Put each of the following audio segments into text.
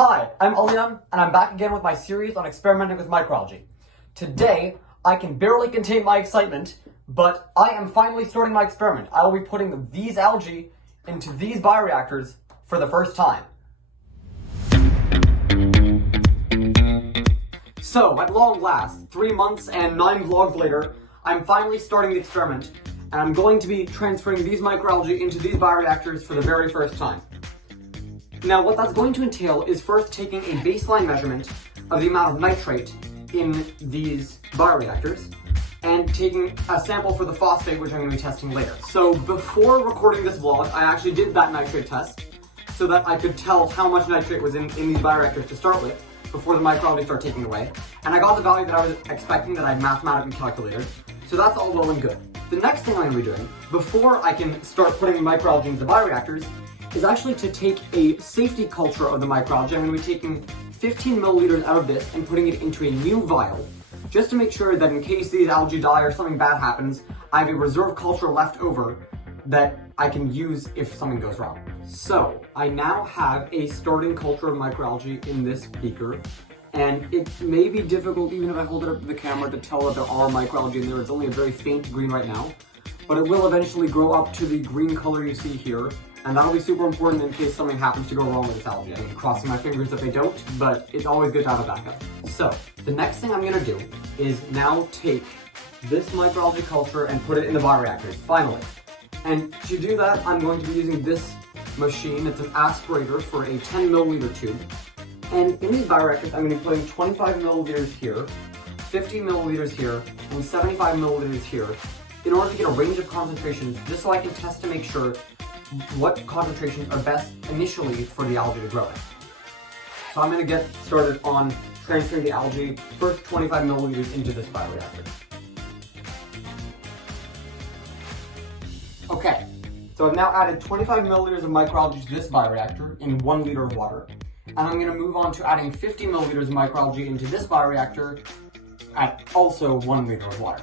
Hi, I'm Alian, and I'm back again with my series on experimenting with microalgae. Today, I can barely contain my excitement, but I am finally starting my experiment. I will be putting these algae into these bioreactors for the first time. So, at long last, 3 months and 9 vlogs later, I'm finally starting the experiment, and I'm going to be transferring these microalgae into these bioreactors for the very first time. Now, what that's going to entail is first taking a baseline measurement of the amount of nitrate in these bioreactors and taking a sample for the phosphate, which I'm going to be testing later. So before recording this vlog, I actually did that nitrate test so that I could tell how much nitrate was in these bioreactors to start with before the microalgae start taking away. And I got the value that I was expecting that I mathematically calculated. So that's all well and good. The next thing I'm going to be doing, before I can start putting the microalgae into the bioreactors, is actually to take a safety culture of the microalgae. I'm going to be taking 15 milliliters out of this and putting it into a new vial, just to make sure that in case these algae die or something bad happens, I have a reserve culture left over that I can use if something goes wrong. So, I now have a starting culture of microalgae in this beaker, and it may be difficult even if I hold it up to the camera to tell that there are microalgae in there. It's only a very faint green right now, but it will eventually grow up to the green color you see here. And that'll be super important in case something happens to go wrong with this algae. I'm crossing my fingers that they don't, but it's always good to have a backup. So, the next thing I'm going to do is now take this microalgae culture and put it in the bioreactors, finally. And to do that, I'm going to be using this machine. It's an aspirator for a 10 milliliter tube. And in these bioreactors, I'm going to be putting 25 milliliters here, 50 milliliters here, and 75 milliliters here, in order to get a range of concentrations, just so I can test to make sure what concentrations are best initially for the algae to grow in. So I'm going to get started on transferring the algae, first 25 milliliters into this bioreactor. Okay, so I've now added 25 milliliters of microalgae to this bioreactor in 1 liter of water. And I'm going to move on to adding 50 milliliters of microalgae into this bioreactor at also 1 liter of water.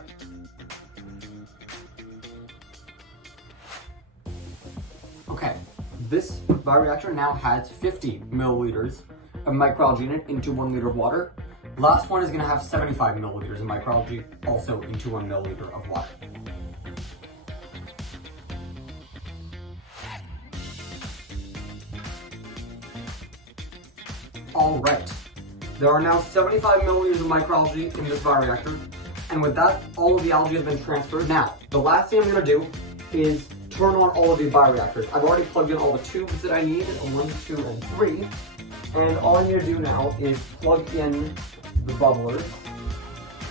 Okay, this bioreactor now has 50 milliliters of microalgae in it into 1 liter of water. Last one is going to have 75 milliliters of microalgae also into 1 milliliter of water. Alright, there are now 75 milliliters of microalgae in this bioreactor, and with that, all of the algae has been transferred. Now, the last thing I'm going to do is turn on all of these bioreactors. I've already plugged in all the tubes that I need, 1, 2, and 3, and all I need to do now is plug in the bubblers,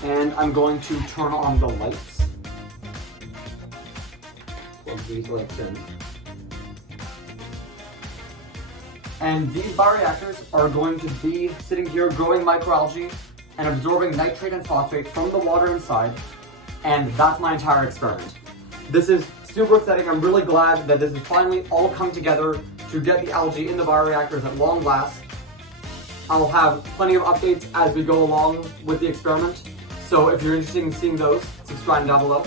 and I'm going to turn on the lights. Plug these lights in. And these bioreactors are going to be sitting here growing microalgae and absorbing nitrate and phosphate from the water inside, and that's my entire experiment. This is super exciting. I'm really glad that this has finally all come together to get the algae in the bioreactors at long last. I'll have plenty of updates as we go along with the experiment, so if you're interested in seeing those, subscribe down below,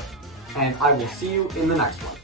and I will see you in the next one.